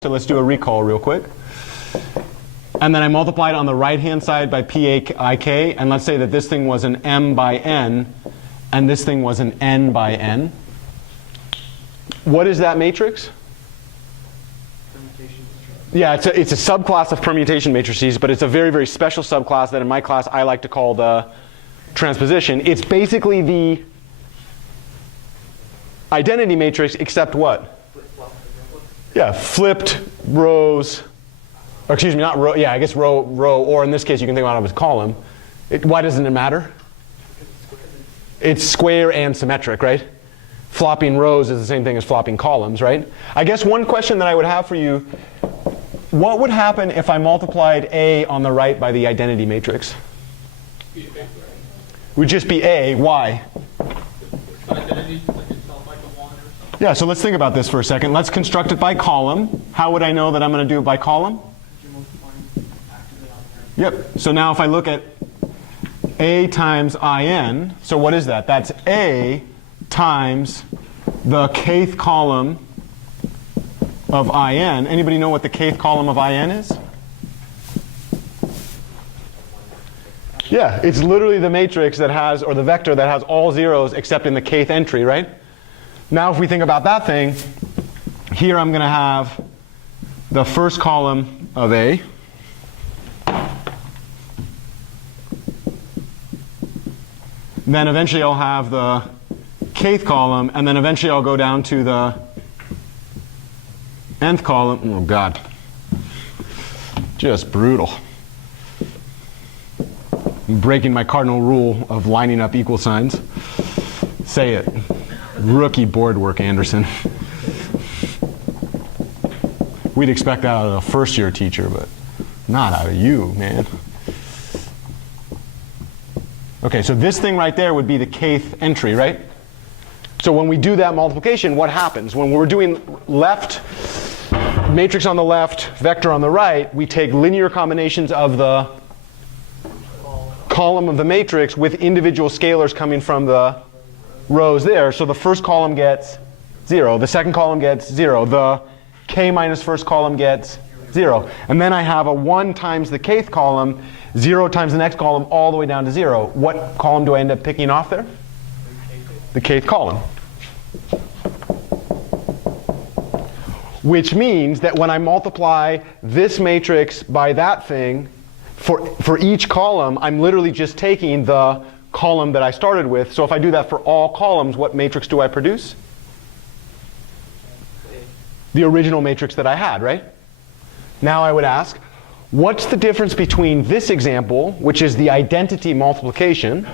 So let's do a recall real quick. And then I multiplied on the right-hand side by PAIK, and let's say that this thing was an M by N, and this thing was an N by N. What is that matrix? Yeah, it's a subclass of permutation matrices, but it's a very, very special subclass that in my class I like to call the transposition. It's basically the identity matrix except what? Yeah, flipped rows, or excuse me, not row, yeah, I guess row, or in this case you can think about it as column. Why doesn't it matter? It's square and symmetric, right? Flopping rows is the same thing as flopping columns, right? I guess one question that I would have for you, what would happen if I multiplied A on the right by the identity matrix? It would just be A. Why? Yeah, so let's think about this for a second. Let's construct it by column. How would I know that I'm going to do it by column? Yep. So now if I look at A times IN, so what is that? That's A times the kth column of IN. Anybody know what the kth column of IN is? Yeah, it's literally the matrix that has, or the vector that has all zeros except in the kth entry, right? Now if we think about that thing, here I'm going to have the first column of A. Then eventually I'll have the kth column, and then eventually I'll go down to the nth column. Oh God, just brutal. I'm breaking my cardinal rule of lining up equal signs. Say it. Rookie board work, Anderson. We'd expect that out of a first-year teacher, but not out of you, man. Okay, so this thing right there would be the kth entry, right? So when we do that multiplication, what happens? When we're doing left, matrix on the left, vector on the right, we take linear combinations of the column of the matrix with individual scalars coming from the rows there. So the first column gets 0. The second column gets 0. The k minus first column gets 0. And then I have a 1 times the kth column, 0 times the next column, all the way down to 0. What column do I end up picking off there? The kth column. Which means that when I multiply this matrix by that thing, for each column, I'm literally just taking the column that I started with. So if I do that for all columns, what matrix do I produce? The original matrix that I had, right? Now I would ask, what's the difference between this example, which is the identity multiplication,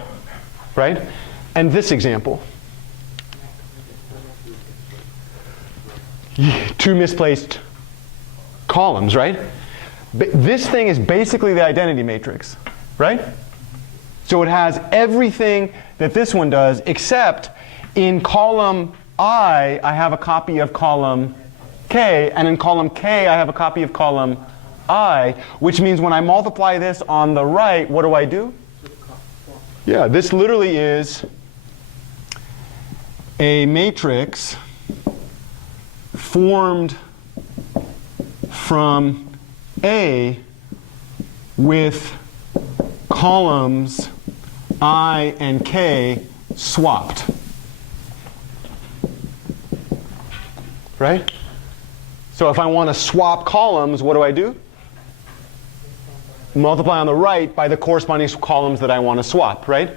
right, and this example? Two misplaced columns, right? This thing is basically the identity matrix, right? So it has everything that this one does, except in column I have a copy of column K, and in column K, I have a copy of column I, which means when I multiply this on the right, what do? Yeah, this literally is a matrix formed from A with columns I and K swapped. Right? So if I want to swap columns, what do? Multiply on the right by the corresponding columns that I want to swap, right?